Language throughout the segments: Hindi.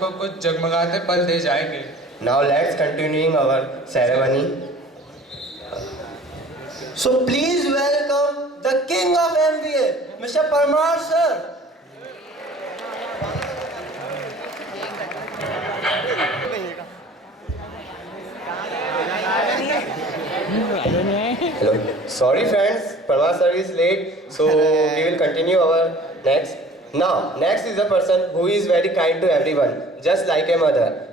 को कुछ जगमगाते पल दे जाएंगे। Now let's continuing our ceremony. So please welcome the king of MBA, Mr. Parmar sir. Hello. Sorry friends, Parmar sir is late, so we will continue our next. Now, next is a person who is very kind to everyone, just like a mother.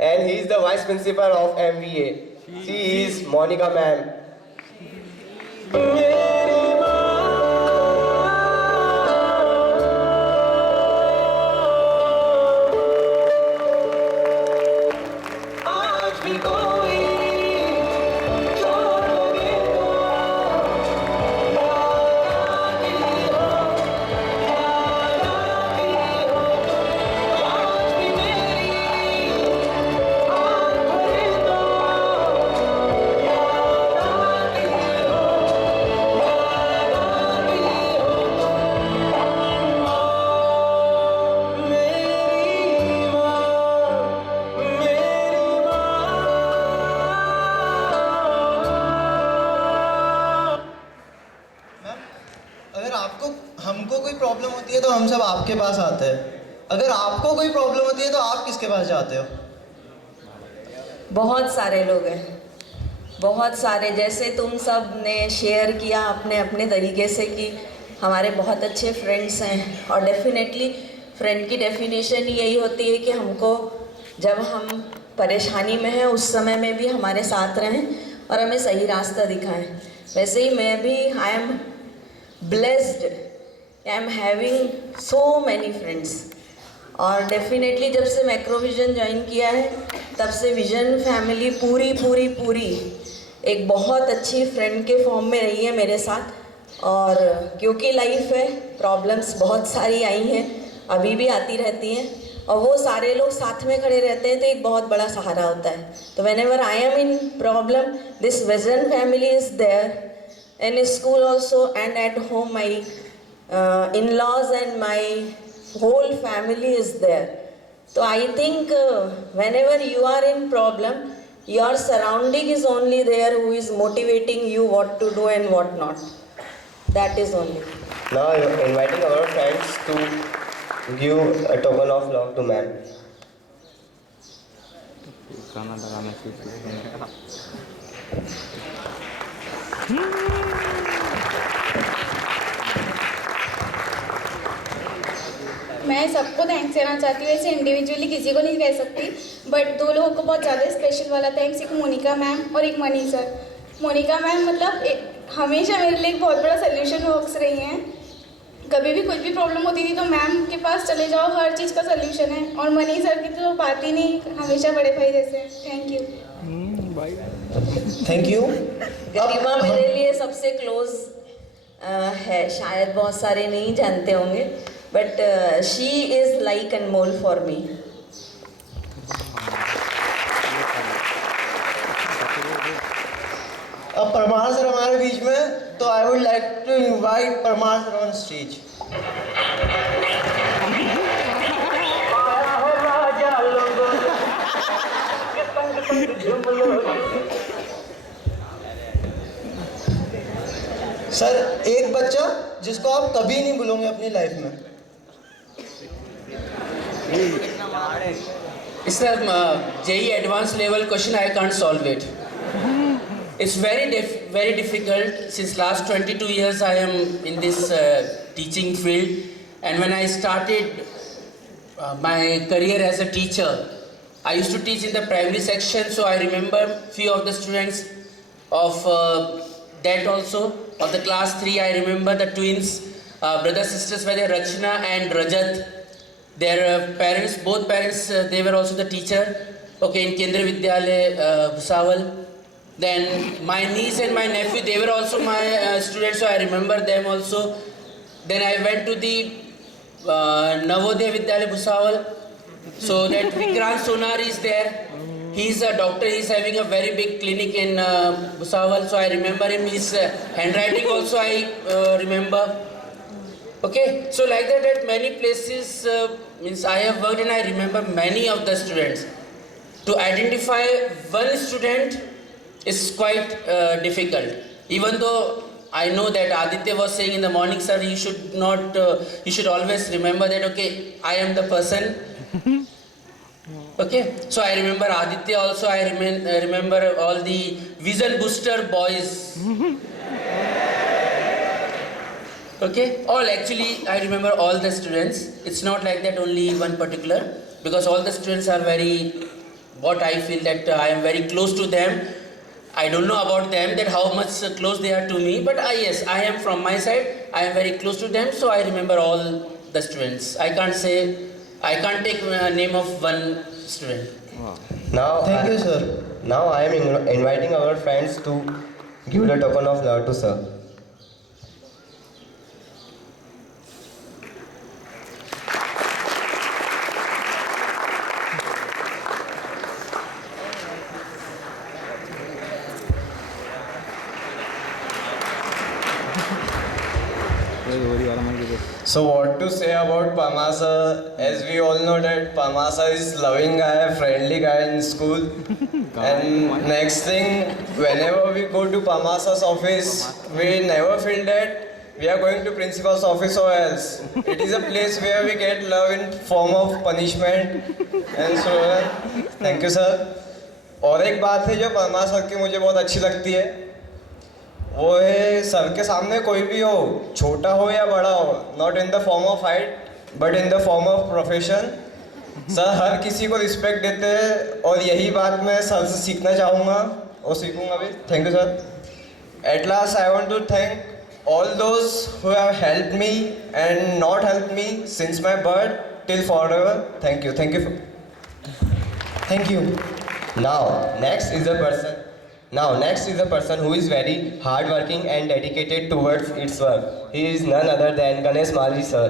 And he is the vice principal of MBA. She is Monica ma'am. अगर आपको हमको कोई प्रॉब्लम होती है तो हम सब आपके पास आते हैं, अगर आपको कोई प्रॉब्लम होती है तो आप किसके पास जाते हो? बहुत सारे लोग हैं, बहुत सारे, जैसे तुम सब ने शेयर किया अपने अपने तरीके से कि हमारे बहुत अच्छे फ्रेंड्स हैं। और डेफिनेटली फ्रेंड की डेफिनेशन यही होती है कि हमको जब हम परेशानी में हैं उस समय में भी हमारे साथ रहें और हमें सही रास्ता दिखाएं। वैसे ही मैं भी I am blessed, I am having so many friends. और डेफिनेटली जब से मैक्रोविजन ज्वाइन किया है तब से विजन फैमिली पूरी एक बहुत अच्छी फ्रेंड के फॉर्म में रही है मेरे साथ। और क्योंकि लाइफ है, प्रॉब्लम्स बहुत सारी आई हैं, अभी भी आती रहती हैं, और वो सारे लोग साथ में खड़े रहते हैं तो एक बहुत बड़ा सहारा होता है। तो whenever I am in problem, this vision family is there in school also, and at home my in-laws and my whole family is there. So I think whenever you are in problem, your surrounding is only there who is motivating you what to do and what not. That is only. Now inviting our friends to give a token of love to ma'am. मैं सबको थैंक्स देना चाहती हूँ, ऐसे इंडिविजुअली किसी को नहीं कह सकती, बट दो लोगों को बहुत ज़्यादा स्पेशल वाला थैंक्स, एक मोनिका मैम और एक मनी सर। मोनिका मैम मतलब हमेशा मेरे लिए एक बहुत बड़ा सोल्यूशन बॉक्स रही हैं। कभी भी कुछ भी प्रॉब्लम होती थी तो मैम के पास चले जाओ, हर चीज़ का सोल्यूशन है। और मनी सर की तो बात ही नहीं, हमेशा बड़े भाई जैसे हैं। Thank you. Thank you. Garima मेरे लिए सबसे क्लोज है, शायद बहुत सारे नहीं जानते होंगे, बट शी इज़ लाइक अनमोल फॉर मी। अब परमार सर हमारे बीच में, तो I would like to invite Parmar sir on stage. Sir, एक बच्चा जिसको आप कभी नहीं भूलोगे अपनी लाइफ में। It's a JEE advanced level question. I can't solve it. It's very difficult. Since last 22 years I am in this teaching field, and when I started my career as a teacher, I used to teach in the primary section, so I remember few of the students of that also. Of the class 3, I remember the twins, brother sisters were there, Rachna and Rajat. Their parents, both parents, they were also the teacher, okay, in Kendriya Vidyalaya, Bhusawal. Then my niece and my nephew, they were also my students, so I remember them also. Then I went to the Navodaya Vidyalaya, Bhusawal. So that Vikrant Sonar is there. He's a doctor, he's having a very big clinic in Bhusawal, so I remember him. His handwriting also I remember. Okay, so like that at many places means I have worked and I remember many of the students. To identify one student is quite difficult. Even though I know that Aditya was saying in the morning, sir, you should not, you should always remember that, okay, I am the person. Okay, so I remember Aditya also, I remember all the Vision Booster boys. Okay, all actually, I remember all the students. It's not like that only one particular, because all the students are very, what I feel that I am very close to them. I don't know about them, that how much close they are to me, but yes, I am from my side, I am very close to them, so I remember all the students. I can't take name of one student. Now, Thank you, sir. Now I am inviting our friends to give the token of love to sir. So what to say about Parmasa? As we all know that Parmasa is loving guy, friendly guy in school. And next thing, whenever we go to Parmasa's office, we never feel that we are going to principal's office or else. It is a place where we get love in form of punishment and so on. Thank you sir. और एक बात है जो परमार सर की मुझे बहुत अच्छी लगती है, वो है सर के सामने कोई भी हो, छोटा हो या बड़ा हो, not in the form of height but in the form of profession. Sir हर किसी को रिस्पेक्ट देते हैं और यही बात मैं सर से सीखना चाहूँगा और सीखूँगा भी। Thank you sir. At last I want to thank all those who have helped me and not helped me since my birth till forever. Thank you. Thank you. Now next is a person who is very hardworking and dedicated towards its work. He is none other than Ganesh Mali sir.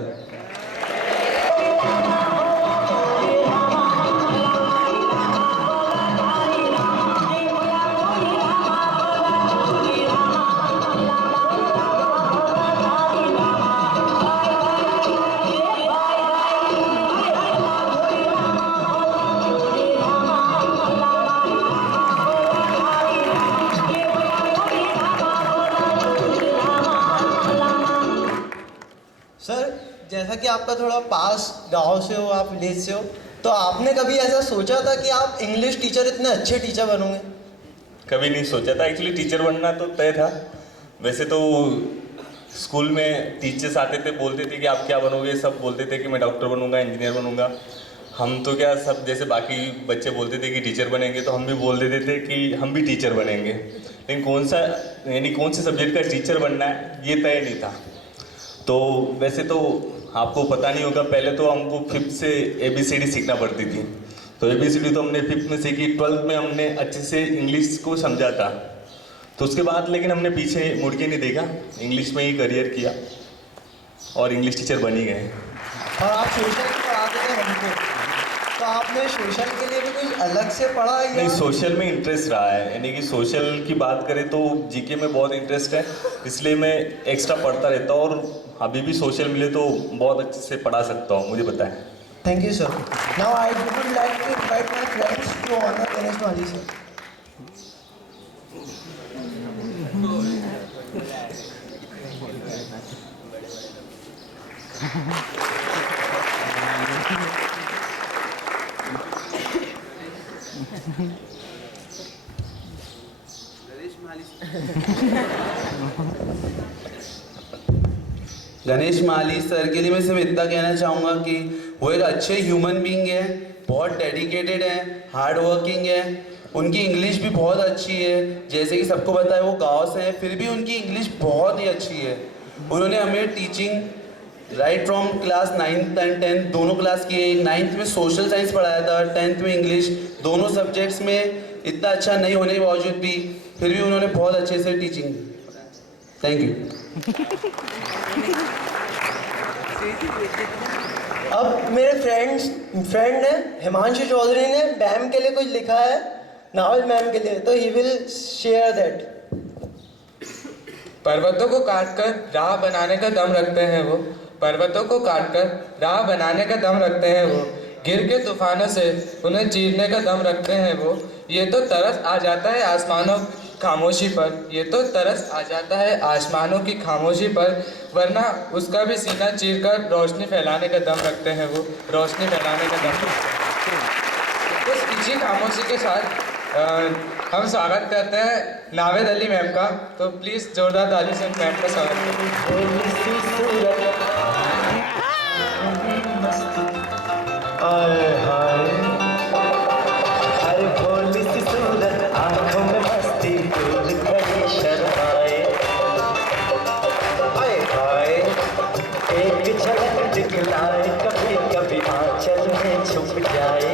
Sir, जैसा कि आपका थोड़ा पास गांव से हो, आप विलेज से हो, तो आपने कभी ऐसा सोचा था कि आप इंग्लिश टीचर इतने अच्छे टीचर बनोगे? कभी नहीं सोचा था। एक्चुअली टीचर बनना तो तय था। वैसे तो स्कूल में टीचर्स आते थे, बोलते थे कि आप क्या बनोगे, सब बोलते थे कि मैं डॉक्टर बनूंगा, इंजीनियर बनूंगा। हम तो क्या, सब जैसे बाकी बच्चे बोलते थे कि टीचर बनेंगे, तो हम भी बोल देते थे कि हम भी टीचर बनेंगे। लेकिन कौन से सब्जेक्ट का टीचर बनना है ये तय नहीं था। तो वैसे तो आपको पता नहीं होगा, पहले तो हमको 5th से ABCD सीखना पड़ती थी। तो ABCD तो हमने 5th में सीखी, 12th में हमने अच्छे से इंग्लिश को समझा था। तो उसके बाद लेकिन हमने पीछे मुड़ के नहीं देखा, इंग्लिश में ही करियर किया और इंग्लिश टीचर बन ही गए। और आप सोशल भी पढ़ाते थे हमको, तो आपने सोशल के लिए भी कुछ अलग से पढ़ा या? नहीं, सोशल में इंटरेस्ट रहा है, यानी कि सोशल की बात करें तो जीके में बहुत इंटरेस्ट है, इसलिए मैं एक्स्ट्रा पढ़ता रहता हूँ और अभी भी सोशल मिले तो बहुत अच्छे से पढ़ा सकता हूँ। मुझे बताएं। Thank you sir. Now I would like to invite my friends to honour Ganesh Mali sir. Ganesh Mali sir के लिए मैं सिर्फ इतना कहना चाहूँगा कि वो एक अच्छे ह्यूमन बीइंग है, बहुत डेडिकेटेड है, हार्ड वर्किंग है, उनकी इंग्लिश भी बहुत अच्छी है। जैसे कि सबको पता है वो गांव से है, फिर भी उनकी इंग्लिश बहुत ही अच्छी है। उन्होंने हमें teaching right from class 9th and 10th दोनों क्लास की है। 9th में सोशल साइंस पढ़ाया था, 10th में इंग्लिश, दोनों सब्जेक्ट्स में इतना अच्छा नहीं होने के बावजूद भी फिर भी उन्होंने बहुत अच्छे से टीचिंग। Thank you. अब मेरे फ्रेंड है हिमांशु चौधरी ने मैम के लिए कुछ लिखा है, नावल मैम के लिए, तो ही विल शेयर दैट। पर्वतों को काटकर राह बनाने का दम रखते हैं वो, पर्वतों को काटकर राह बनाने का दम रखते हैं वो, गिर के तूफानों से उन्हें चीरने का दम रखते हैं वो। ये तो तरस आ जाता है आसमानों खामोशी पर, ये तो तरस आ जाता है आसमानों की खामोशी पर, वरना उसका भी सीना चीरकर रोशनी फैलाने का दम रखते हैं वो, रोशनी फैलाने का दम रखते हैं। बस इसी खामोशी के साथ हम स्वागत करते हैं नावेद अली मैम का, तो प्लीज़ जोरदार ताली से मैम का स्वागत करें। कभी कभी आंचल में छुप जाए।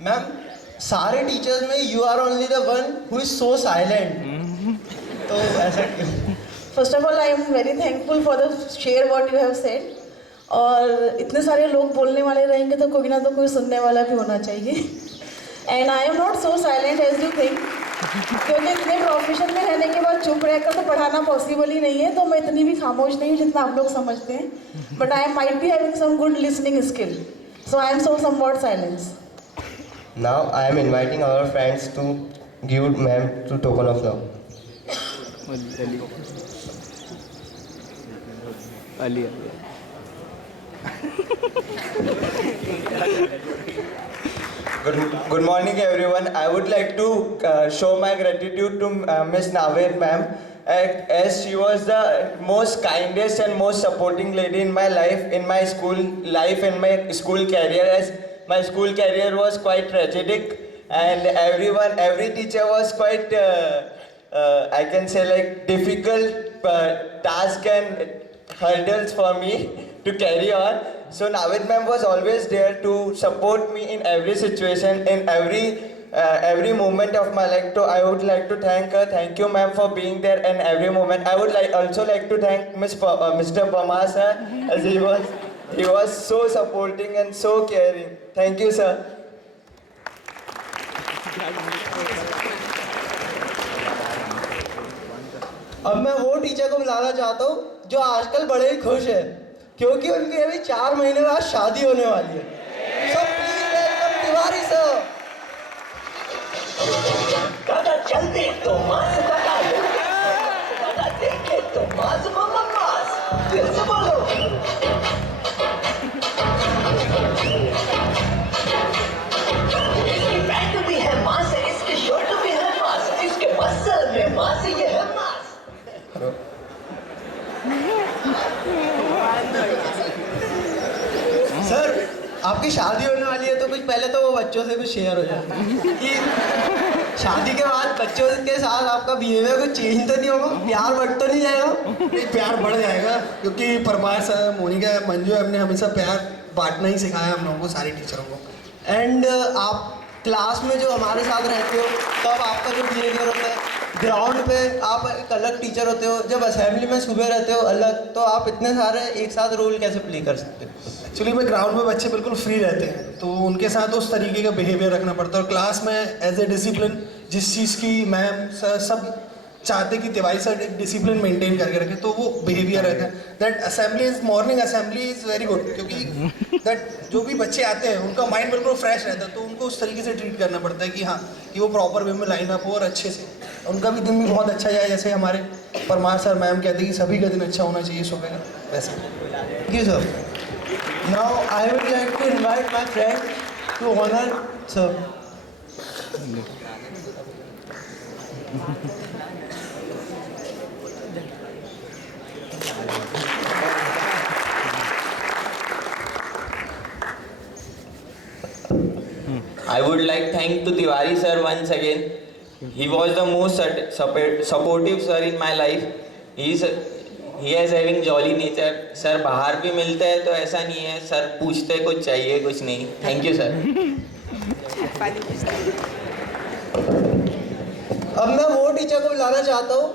मैम, सारे टीचर्स में you are only the one who is so silent, तो ऐसा क्यों? First of all I am very thankful for the share what you have said. और इतने सारे लोग बोलने वाले रहेंगे तो कोई ना तो कोई सुनने वाला भी होना चाहिए। And I am not so silent as you think, क्योंकि इतने प्रोफेशन में रहने के बाद चुप रहकर तो पढ़ाना पॉसिबल ही नहीं है, तो मैं इतनी भी खामोश नहीं हूँ जितना आप लोग समझते हैं। But I might be having some good listening skill, so I am so somewhat silence. Now I am inviting our friends to give ma'am to token of love. Good morning everyone. I would like to show my gratitude to Miss Naved ma'am, as she was the most kindest and most supporting lady in my life, in my school life and my school career, as my school career was quite tragic and every teacher was quite I can say like difficult task and hurdles for me to carry on. So Naved ma'am was always there to support me in every situation, in every moment of my life. So I would like to thank her. Thank you ma'am for being there in every moment. I would also like to thank Mr. Pamar sir, as he was so supporting and so caring. Thank you sir. अब मैं वो टीचर को बुलाना चाहता हूँ जो आजकल बड़े ही खुश है, क्योंकि उनकी अभी 4 महीने बाद शादी होने वाली है। So please welcome Tiwari sir. दादा चलते तो मास दादा, दादा देखे तो मास मामा मास, फिर से बोलो। इसकी पैंट भी है मास, इसकी शर्ट भी है मास, इसके मसल में मास, ये है मास। सर, आपकी शादी होने वाली है तो कुछ पहले तो वो बच्चों से कुछ शेयर हो जाए कि शादी के बाद बच्चों के साथ आपका बिहेवियर कुछ चेंज तो नहीं होगा, प्यार बढ़ तो नहीं जाएगा? नहीं, प्यार बढ़ जाएगा, क्योंकि परमार सर, मोनिका, मंजू हमने हमेशा प्यार बांटना ही सिखाया हम लोगों को, सारे टीचरों को। एंड आप क्लास में जो हमारे साथ रहते हो तब आपका जो बिहेवियर होता है, ग्राउंड पे आप एक अलग टीचर होते हो, जब असेंबली में सुबह रहते हो अलग, तो आप इतने सारे एक साथ रोल कैसे प्ले कर सकते हो? एक्चुअली में ग्राउंड में बच्चे बिल्कुल फ्री रहते हैं, तो उनके साथ उस तरीके का बिहेवियर रखना पड़ता है। और क्लास में एज ए डिसिप्लिन, जिस चीज़ की मैम सर सब चाहते कि तिवारी सर एक डिसिप्लिन मेंटेन करके रखें, तो वो बिहेवियर रहता है। That assembly is, morning assembly is very good, क्योंकि दैट जो भी बच्चे आते हैं उनका माइंड बिल्कुल फ्रेश रहता है, तो उनको उस तरीके से ट्रीट करना पड़ता है कि हाँ, कि वो प्रॉपर वे में लाइन अप हो और अच्छे से उनका भी दिन भी बहुत अच्छा जाए। जैसे हमारे परमार सर मैम कहते हैं कि सभी का दिन अच्छा होना चाहिए सुबह का, वैसे। Thank you sir. Now I would like to invite my friend to honour sir. I would like thank to Tiwari sir once again. He was the most supportive sir in my life. He is having jolly nature. Sir बाहर भी मिलते हैं तो ऐसा नहीं है, सर पूछते कुछ चाहिए कुछ नहीं। Thank you sir. अब मैं वो टीचर को बुलाना चाहता हूँ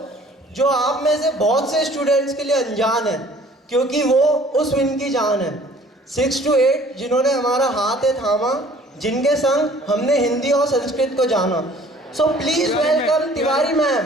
जो आप में से बहुत से स्टूडेंट्स के लिए अनजान है, क्योंकि वो उस विन की जान है। 6 to 8 जिन्होंने हमारा हाथ है थामा, जिनके संग हमने हिंदी और संस्कृत को जाना। So please welcome Tiwari ma'am.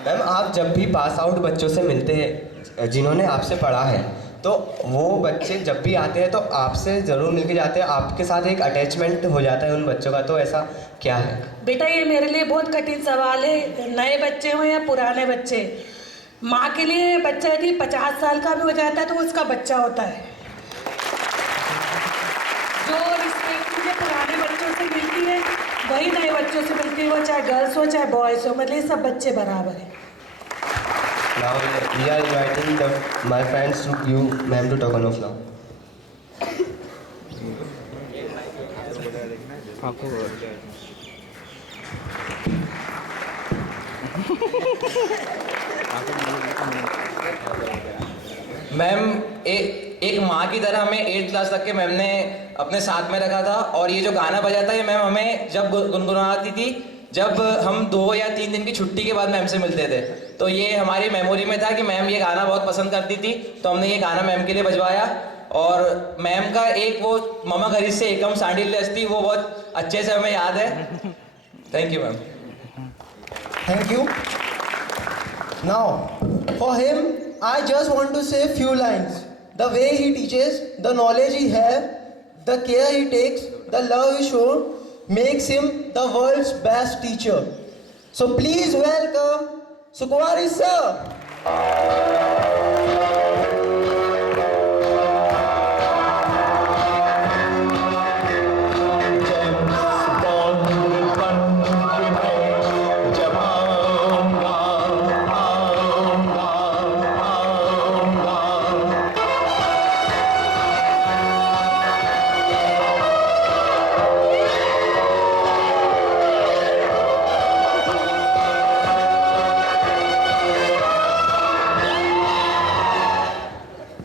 Ma'am आप जब भी पास आउट बच्चों से मिलते हैं जिन्होंने आपसे पढ़ा है, तो वो बच्चे जब भी आते हैं तो आपसे ज़रूर मिलके जाते हैं, आपके साथ एक अटैचमेंट हो जाता है उन बच्चों का, तो ऐसा क्या है? बेटा ये मेरे लिए बहुत कठिन सवाल है, नए बच्चे हों या पुराने बच्चे। माँ के लिए बच्चा यदि 50 साल का भी हो जाता है तो उसका बच्चा होता है। जो रिस्पेक्ट मुझे पुराने बच्चों से मिलती है वही नए बच्चों से मिलती है, वो चाहे गर्ल्स हो चाहे बॉयज़ हो, मतलब सब बच्चे बराबर हैं। Now we are inviting my friends to you, ma'am, to talk on off now. Ma'am एक माँ की तरह हमें 8th क्लास तक के मैम ने अपने साथ में रखा था, और ये जो गाना बजाता है मैम हमें जब गुनगुनाती थी, जब हम 2 या 3 दिन की छुट्टी के बाद मैम से मिलते थे, तो ये हमारी मेमोरी में था कि मैम ये गाना बहुत पसंद करती थी, तो हमने ये गाना मैम के लिए बजवाया। और मैम का एक वो ममा घरी से एकम सांडिल्य अस्ति, वो बहुत अच्छे से हमें याद है। Thank you ma'am. Thank you. Now, for him, I just want to say few lines. The way he teaches, the knowledge he has, the care he takes, the love he shows, makes him the world's best teacher. So please welcome Sukwari sir.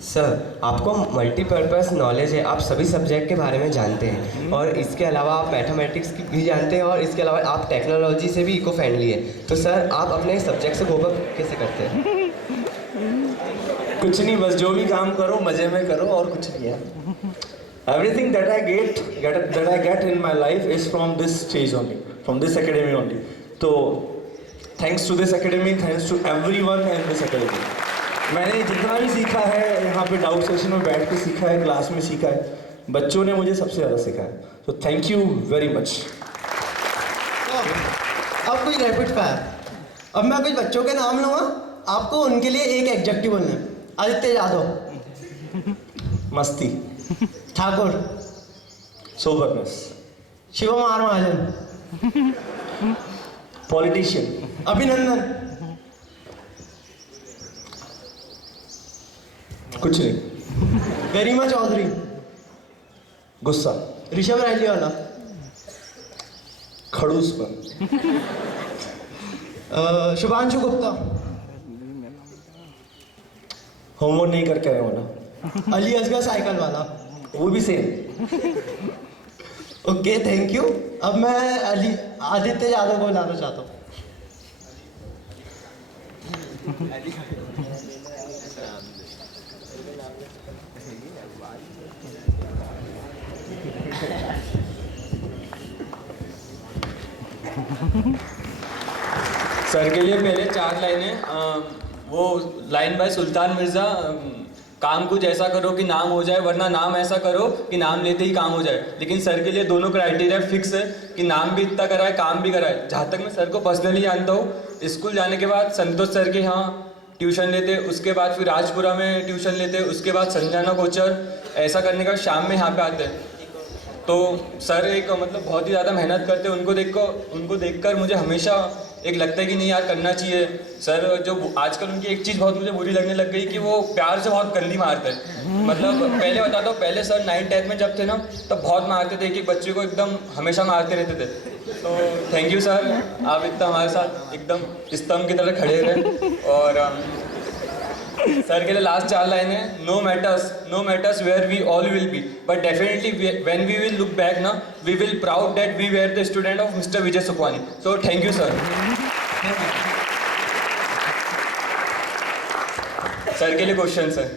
Sir, आपको मल्टीपर्पज़ नॉलेज है, आप सभी सब्जेक्ट के बारे में जानते हैं, और इसके अलावा आप मैथमेटिक्स की भी जानते हैं, और इसके अलावा आप टेक्नोलॉजी से भी इको फ्रेंडली है। तो सर, आप अपने सब्जेक्ट से कोप अप कैसे करते हैं? कुछ नहीं, बस जो भी काम करो मज़े में करो, और कुछ नहीं है। Everything that I get in my life is from this stage only, from this academy only. तो thanks to this academy, thanks to everyone in this academy. मैंने जितना भी सीखा है यहाँ पे डाउट सेशन में बैठ के सीखा है, क्लास में सीखा है, बच्चों ने मुझे सबसे ज़्यादा सीखा है। तो थैंक यू वेरी मच। अब कोई रैपिड फायर। अब मैं कुछ बच्चों के नाम लूँगा, आपको उनके लिए एक एडजेक्टिव बोलना है। आदित्य यादव। मस्ती। Thakur. Soberness. Shivam R Mahajan. Politician. Abhinandan. कुछ नहीं। गरिमा चौधरी। गुस्सा। ऋषभ रैलीवाला। खड़ूस पर। शुभांशु गुप्ता। होमवर्क नहीं करके आया वाला। अली असगर साइकिल वाला। वो भी सेम। Okay, thank you. अब मैं आदित्य यादव को लाना चाहता हूँ। सर के लिए पहले 4 लाइनें। वो लाइन बाय सुल्तान मिर्ज़ा, काम कुछ ऐसा करो कि नाम हो जाए, वरना नाम ऐसा करो कि नाम लेते ही काम हो जाए। लेकिन सर के लिए दोनों क्राइटेरिया फिक्स है कि नाम भी इतना कराए, काम भी कराए। जहाँ तक मैं सर को पर्सनली जानता हूँ, स्कूल जाने के बाद संतोष सर के यहाँ ट्यूशन लेते, उसके बाद फिर राजपुरा में ट्यूशन लेते, उसके बाद संजना कोचर, ऐसा करने का शाम में यहाँ पे आते हैं। तो सर एक मतलब बहुत ही ज़्यादा मेहनत करते हैं, उनको देखकर मुझे हमेशा एक लगता है कि नहीं यार करना चाहिए। सर जो आजकल उनकी एक चीज़ बहुत मुझे बुरी लगने लग गई कि वो प्यार से बहुत गंदी मारते हैं। मतलब पहले बताता हूँ, पहले सर 9th-10th में जब थे ना तब बहुत मारते थे, एक बच्चे को एकदम हमेशा मारते रहते थे। तो थैंक यू सर, आप इतना हमारे साथ एकदम स्तंभ की तरह खड़े रहे। और सर के लिए लास्ट 4 लाइनें, no matters where we all will be, but definitely when we will look back ना we will proud that we were the student of mister Vijay Sukhwani. So thank you sir. Sir के लिए क्वेश्चन है।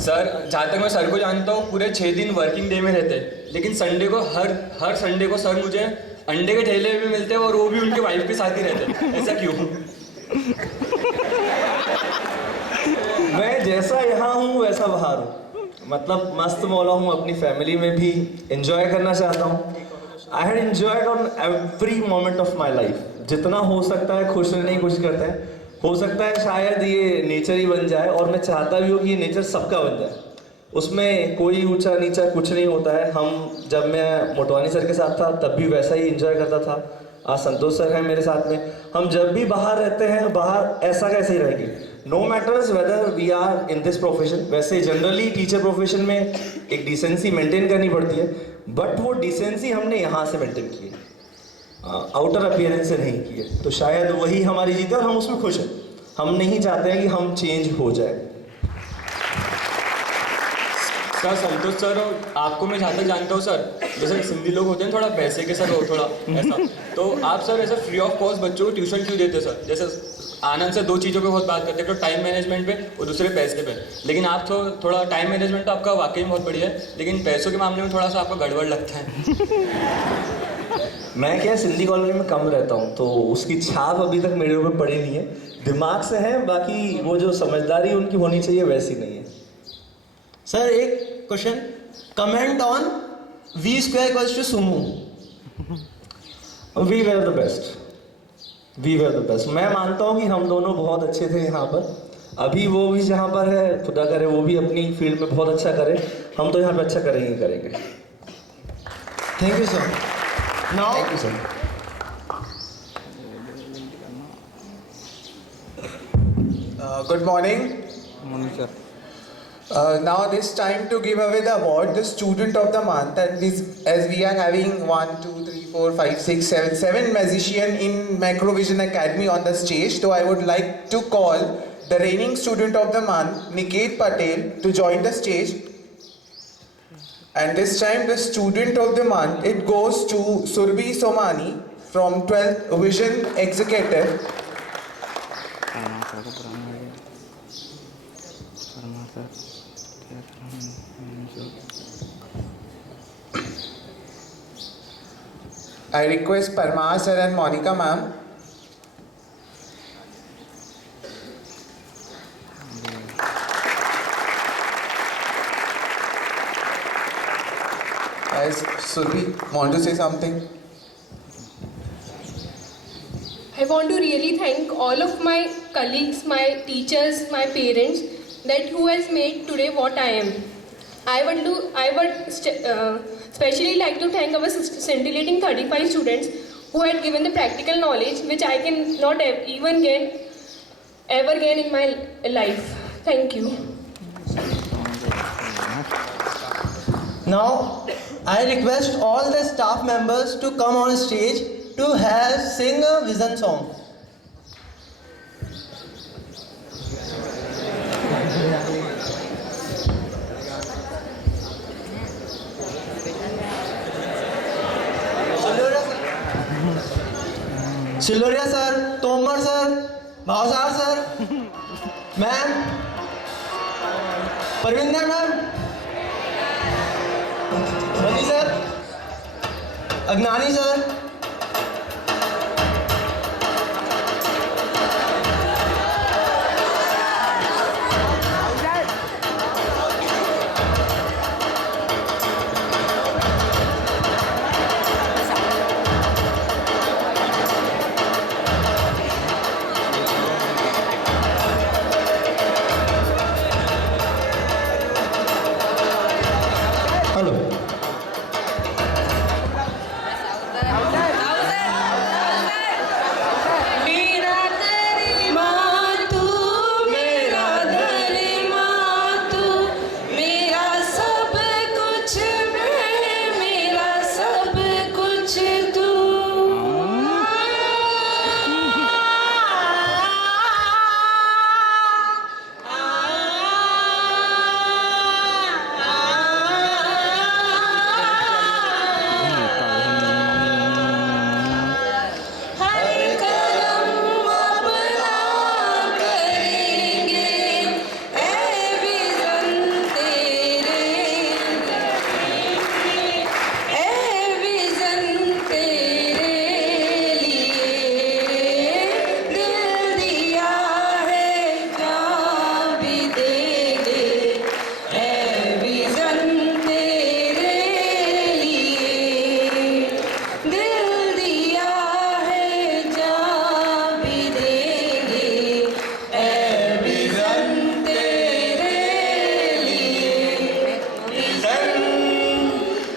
सर जहाँ तक मैं सर को जानता हूँ पूरे 6 दिन वर्किंग डे में रहते हैं, लेकिन संडे को हर संडे को सर मुझे अंडे के ठेले में मिलते हैं और वो भी उनके वाइफ के साथ ही रहते हैं। ऐसा क्यों? मैं जैसा यहाँ हूँ वैसा बाहर हूँ, मतलब मस्त मौला हूँ, अपनी फैमिली में भी एंजॉय करना चाहता हूँ। I had enjoyed on every moment of my life. जितना हो सकता है खुश रहने की कोशिश करते हैं। हो सकता है शायद ये नेचर ही बन जाए, और मैं चाहता भी हूँ कि ये नेचर सबका बन जाए। उसमें कोई ऊंचा नीचा कुछ नहीं होता है। हम जब मैं मोटवानी सर के साथ था तब भी वैसा ही एंजॉय करता था। आज संतोष सर हैं मेरे साथ में, हम जब भी बाहर रहते हैं बाहर ऐसा कैसे ही रहेंगे। No matters whether we are in this profession. वैसे जनरली टीचर प्रोफेशन में एक डिसेंसी मेंटेन करनी पड़ती है, बट वो डिसेंसी हमने यहाँ से मेंटेन की है, आउटर अपीयरेंस से नहीं की है। तो शायद वही हमारी जीत है और हम उसमें खुश हैं। हम नहीं चाहते हैं कि हम चेंज हो जाए। सर संतोष सर, आपको मैं जहाँ तक जानता हूँ सर, जैसे सिंधी लोग होते हैं थोड़ा पैसे के सर हो थोड़ा ऐसा, तो आप सर ऐसा फ्री ऑफ कॉस्ट बच्चों को ट्यूशन क्यों देते सर? जैसे आनंद से 2 चीज़ों पे बहुत बात करते हैं, तो टाइम मैनेजमेंट पे और दूसरे पैसे पे। लेकिन आप तो थोड़ा टाइम मैनेजमेंट तो आपका वाकई में बहुत बढ़िया है, लेकिन पैसों के मामले में थोड़ा सा आपका गड़बड़ लगता है। मैं क्या सिंधी कॉलोनी में कम रहता हूँ, तो उसकी छाप अभी तक मेरे ऊपर पड़ी नहीं है। दिमाग से है, बाकी वो जो समझदारी उनकी होनी चाहिए वैसी नहीं है। सर एक question, comment on V square equals to sumo। We were the best, we were the best. मैं मानता हूँ कि हम दोनों बहुत अच्छे थे यहाँ पर। अभी वो भी जहाँ पर है, खुदा करे वो भी अपनी फील्ड में बहुत अच्छा करे। हम तो यहाँ पे अच्छा करेंगे ही करेंगे। Thank you sir. Now thank you sir. Good morning. Morning, sir. Now this time to give away the award, the student of the month, and this, as we are having 1, 2, 3, 4, 5, 6, 7 musician in Macrovision Academy on the stage. So I would like to call the reigning student of the month, Niket Patel, to join the stage. And this time the student of the month, it goes to Surbhi Somani from 12th Vision Executive. I request Parmar sir and Monica ma'am. Guys, Surbhi, want to say something? I want to really thank all of my colleagues, my teachers, my parents, that who has made today what I am. I would especially like to thank our scintillating 35 students who had given the practical knowledge which I can not even ever gain in my life. Thank you. now I request all the staff members to come on stage to sing a vision song. Siloria sir, Tomar sir, Bhavsar sir, ma'am, Parvinder ma'am, Bani sir, Agnani sir,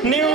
New